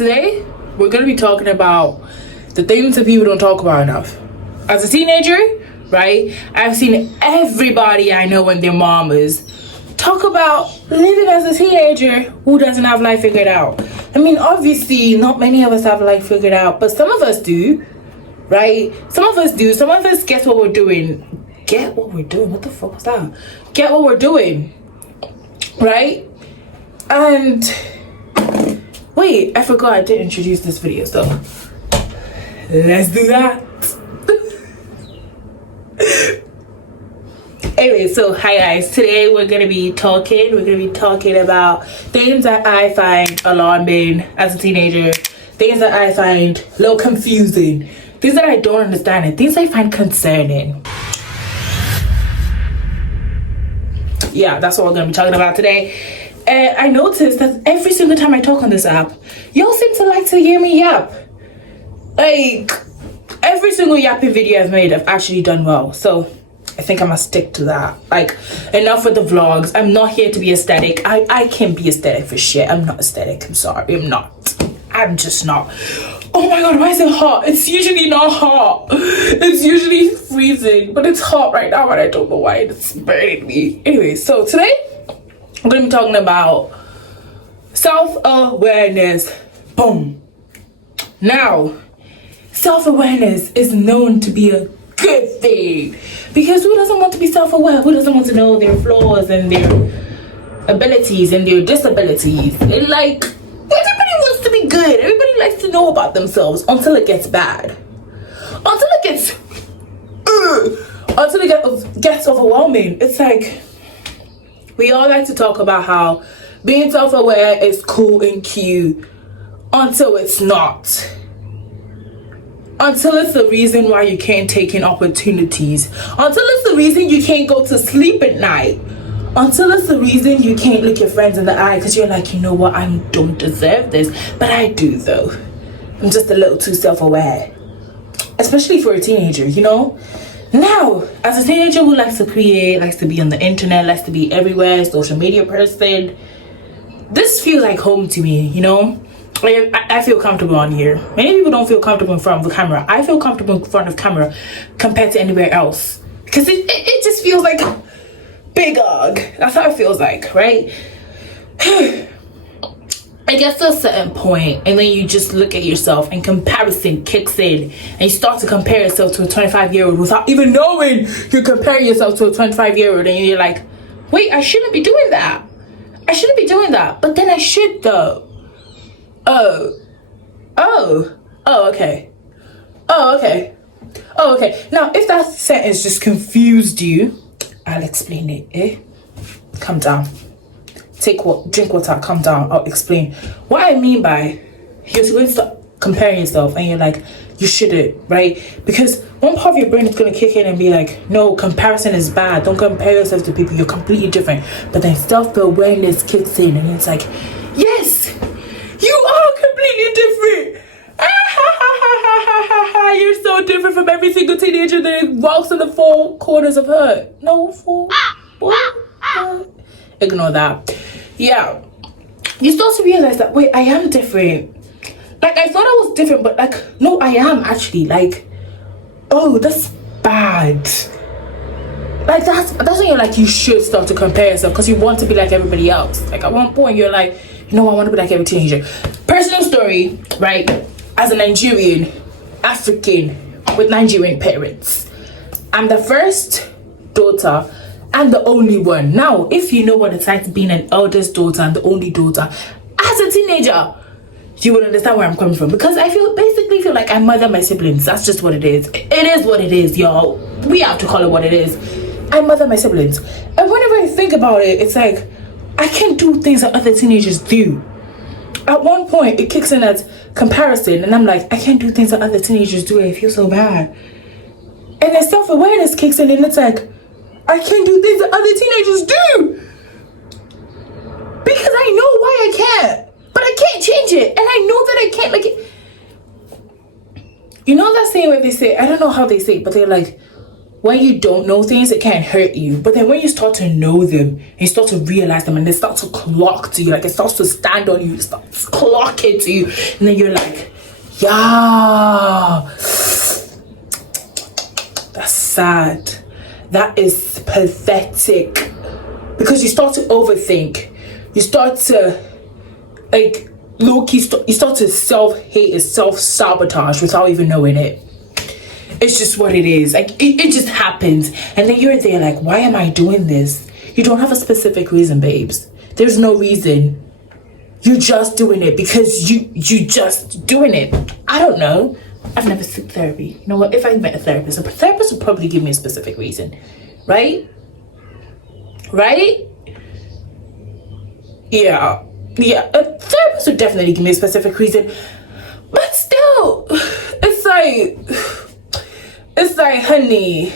Today, we're going to be talking about the things that people don't talk about enough. As a teenager, right, I've seen everybody I know and their mamas talk about living as a teenager who doesn't have life figured out. I mean, obviously, not many of us have life figured out, but some of us do, right? Some of us do. Some of us guess what we're doing. Get what we're doing? What the fuck was that? Get what we're doing, right? And wait, I forgot I didn't introduce this video, so let's do that. Anyway, so hi guys, today we're gonna be talking about things that I find alarming as a teenager, things that I find a little confusing, things that I don't understand, and things I find concerning. Yeah, that's what we're gonna be talking about today. And I noticed that every single time I talk on this app, y'all seem to like to hear me yap. Like, every single yapping video I've made, I've actually done well. So I think I'm gonna stick to that. Like, enough with the vlogs. I'm not here to be aesthetic. I can be aesthetic for shit. I'm not aesthetic. I'm sorry. I'm not. I'm just not. Oh my god, why is it hot? It's usually not hot. It's usually freezing, but it's hot right now and I don't know why it's burning me. Anyway, so today I'm gonna be talking about self-awareness. Boom. Now, self-awareness is known to be a good thing, because who doesn't want to be self-aware? Who doesn't want to know their flaws and their abilities and their disabilities? And like, everybody wants to be good. Everybody likes to know about themselves until it gets bad. Until it gets overwhelming. It's like, we all like to talk about how being self-aware is cool and cute until it's not. Until it's the reason why you can't take in opportunities. Until it's the reason you can't go to sleep at night. Until it's the reason you can't look your friends in the eye because you're like, you know what, I don't deserve this. But I do though. I'm just a little too self-aware. Especially for a teenager, you know? Now, as a teenager who likes to create, likes to be on the internet, likes to be everywhere, social media person, this feels like home to me, you know? I feel comfortable on here. Many people don't feel comfortable in front of the camera. I feel comfortable in front of camera compared to anywhere else. Because it just feels like big hug. That's how it feels like, right? I guess to a certain point, and then you just look at yourself and comparison kicks in, and you start to compare yourself to a 25-year-old without even knowing you're comparing yourself to a 25-year-old, and you're like, wait, I shouldn't be doing that. I shouldn't be doing that. But then I should though. Okay. Now, if that sentence just confused you, I'll explain it, eh? Calm down. Drink water, calm down, I'll explain. What I mean by, you're going to start comparing yourself and you're like, you shouldn't, right? Because one part of your brain is going to kick in and be like, no, comparison is bad. Don't compare yourself to people. You're completely different. But then self-awareness kicks in and it's like, yes, you are completely different. You're so different from every single teenager that walks in the four corners of her. No, ignore that. Yeah, you start to realize that, wait, I am different. Like, I thought I was different, but like, no, I am actually. Like, oh, that's bad. Like, that's when you're like, you should start to compare yourself because you want to be like everybody else. Like, at one point you're like, you know, I want to be like every teenager. Personal story, right? As a Nigerian, African, with Nigerian parents, I'm the first daughter and the only one. Now, if you know what it's like being an eldest daughter and the only daughter, as a teenager, you would understand where I'm coming from. Because I basically feel like I mother my siblings. That's just what it is. It is what it is, y'all. We have to call it what it is. I mother my siblings. And whenever I think about it, it's like, I can't do things that other teenagers do. At one point, it kicks in as comparison, and I'm like, I can't do things that other teenagers do. I feel so bad. And then self-awareness kicks in, and it's like, I can't do things that other teenagers do. Because I know why I can't. But I can't change it. And I know that I can't, like, you know that saying where they say, I don't know how they say it, but they're like, when you don't know things, it can hurt you. But then when you start to know them, you start to realize them, and they start to clock to you, like it starts to stand on you, it starts clocking to you, and then you're like, yeah, that's sad. That is pathetic. Because you start to overthink. You start to, like, low-key, you start to self-hate and self-sabotage without even knowing it. It's just what it is. Like, it just happens. And then you're there like, why am I doing this? You don't have a specific reason, babes. There's no reason. You're just doing it because you just doing it. I don't know. I've never seen therapy. You know what? If I met a therapist would probably give me a specific reason. Right? Right? Yeah. Yeah. A therapist would definitely give me a specific reason. But still, it's like, honey.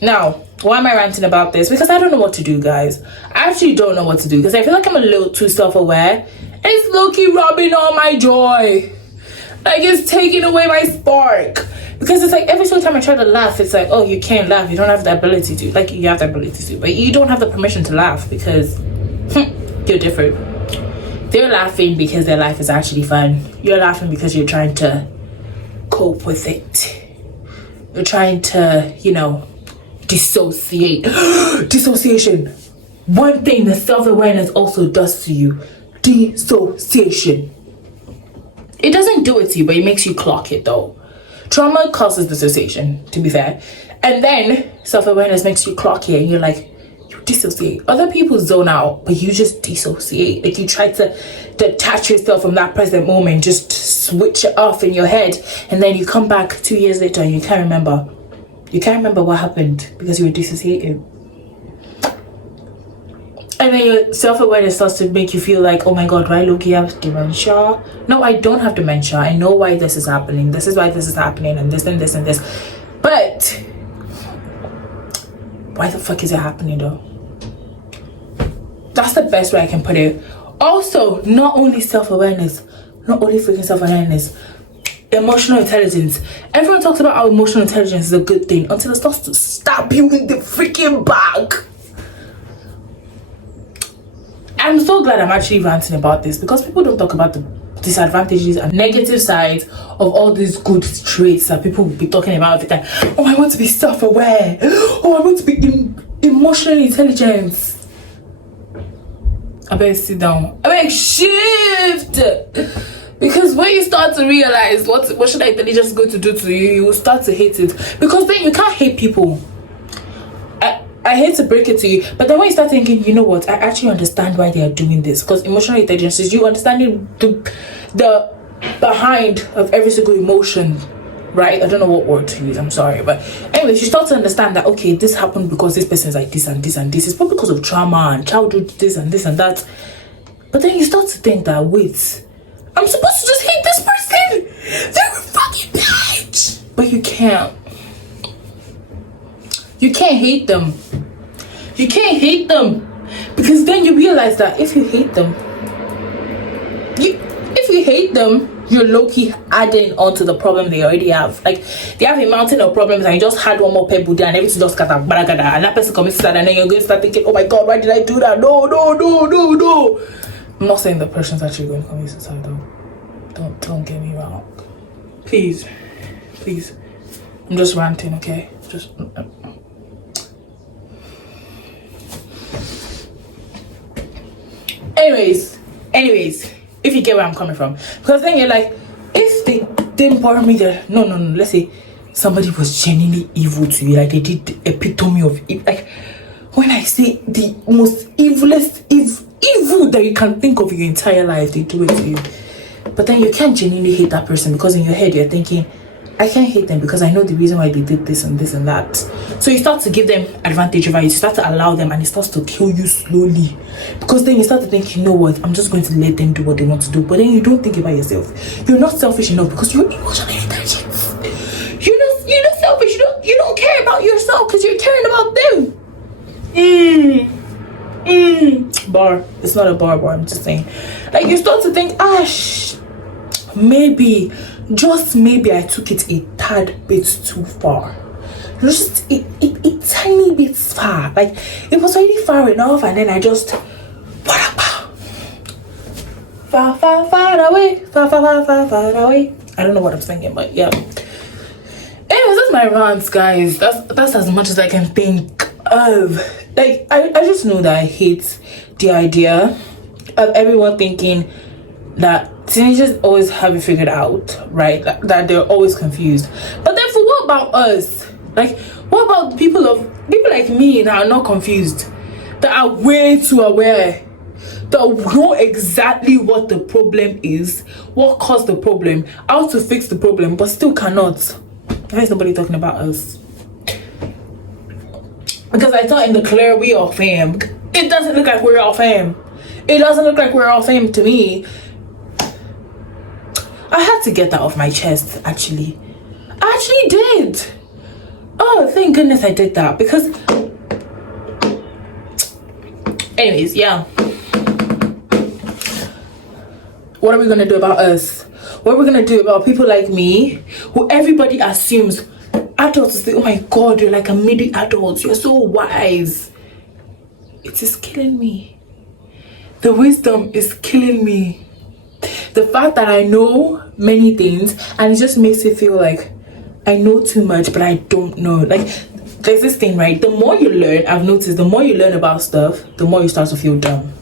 Now, why am I ranting about this? Because I don't know what to do, guys. I actually don't know what to do because I feel like I'm a little too self-aware. It's low-key robbing all my joy. Like, it's taking away my spark. Because it's like every single time I try to laugh, it's like, oh, you can't laugh. You don't have the ability to. Like, you have the ability to, but you don't have the permission to laugh because you're different. They're laughing because their life is actually fun. You're laughing because you're trying to cope with it. You're trying to, dissociate. Dissociation. One thing that self-awareness also does to you. Dissociation. It doesn't do it to you, but it makes you clock it though. Trauma causes dissociation, to be fair. And then self-awareness makes you clock it and you're like, you dissociate. Other people zone out, but you just dissociate. Like, you try to detach yourself from that present moment, just switch it off in your head, and then you come back 2 years later and you can't remember. You can't remember what happened because you were dissociating. And then your self-awareness starts to make you feel like, oh my god, do I look have dementia? No, I don't have dementia. I know why this is happening. This is why this is happening, and this and this and this. But why the fuck is it happening though? That's the best way I can put it. Also, not only self-awareness, not only freaking self-awareness, emotional intelligence. Everyone talks about how emotional intelligence is a good thing until it starts to stab you in the freaking back. I'm so glad I'm actually ranting about this because people don't talk about the disadvantages and negative sides of all these good traits that people will be talking about all the time. Oh, I want to be self-aware. Oh, I want to be emotionally intelligent. I better sit down. I better shift. Because when you start to realize what emotional intelligence is going to do to you, you will start to hate it. Because then you can't hate people. I hate to break it to you, but then when you start thinking, you know what, I actually understand why they are doing this. Because emotional intelligence is you understanding the behind of every single emotion, right? I don't know what word to use, I'm sorry. But anyways, you start to understand that, okay, this happened because this person is like this and this and this. It's probably because of trauma and childhood, this and this and that. But then you start to think that, wait, I'm supposed to just hate this person. They're a fucking bitch. But you can't. You can't hate them. You can't hate them. Because then you realize that if you hate them, you're low-key adding onto the problem they already have. Like, they have a mountain of problems and you just had one more pebble there and everything just got and that person commits suicide and then you're going to start thinking, oh my god, why did I do that? No. I'm not saying the person's actually going to commit suicide though. Don't get me wrong. Please. I'm just ranting, okay? Anyways, if you get where I'm coming from. Because then you're like, if they didn't bother me there, no, let's say somebody was genuinely evil to you, like they did the epitome of evil. Like, when I say the most evilest evil that you can think of in your entire life, they do it to you. But then you can't genuinely hate that person because in your head you're thinking, I can't hate them because I know the reason why they did this and this and that. So you start to give them advantage over you, start to allow them, and it starts to kill you slowly. Because then you start to think, you know what, I'm just going to let them do what they want to do. But then you don't think about yourself. You're not selfish enough because you're emotionally intelligent. You're not selfish. You don't care about yourself because you're caring about them. Bar. It's not a bar, I'm just saying. Like, you start to think, maybe just maybe I took it a tad bit too far. Just a tiny bit far. Like, it was already far enough, and then I just far away, far away. I don't know what I'm singing, but yeah. Anyways, that's my rants, guys. That's as much as I can think of. Like, I just know that I hate the idea of everyone thinking that teenagers always have it figured out, right? That they're always confused. But then, for what about us? Like, what about people like me that are not confused, that are way too aware, that know exactly what the problem is, what caused the problem, how to fix the problem, but still cannot? Why is nobody talking about us? Because I thought in the clear we are fam. It doesn't look like we're all fam. It doesn't look like we're all fam to me. I had to get that off my chest, actually. I actually did. Oh, thank goodness I did that. Because, anyways, yeah. What are we gonna do about us? What are we gonna do about people like me, who everybody assumes adults say, oh my god, you're like a midi adult, you're so wise. It is killing me. The wisdom is killing me. The fact that I know many things, and it just makes it feel like I know too much, but I don't know. Like, there's this thing, right? The more you learn, I've noticed, the more you learn about stuff, the more you start to feel dumb.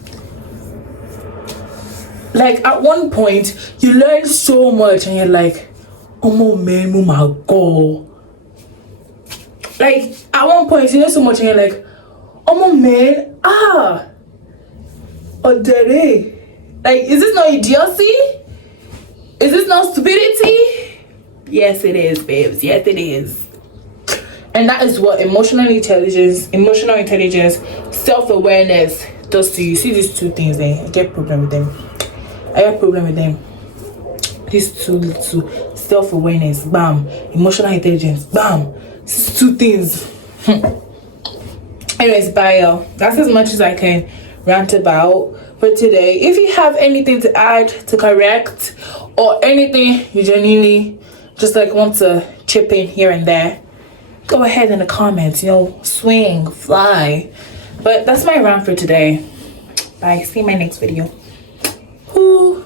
Like, at one point, you learn so much, and you're like, oh man, oh my god. Like, at one point, you learn so much, and you're like, oh man, odere. Like, is this not idiocy? Is this not stupidity? Yes, it is, babes. Yes, it is. And that is what emotional intelligence, self-awareness does to you. See these two things there? I get a problem with them. These two little self-awareness, bam. Emotional intelligence, bam. These two things. Anyways, bye, y'all. That's as much as I can rant about for today. If you have anything to add, to correct, or anything you genuinely just like want to chip in here and there, go ahead in the comments, swing, fly. But that's my rant for today. Bye. See you in my next video. Ooh.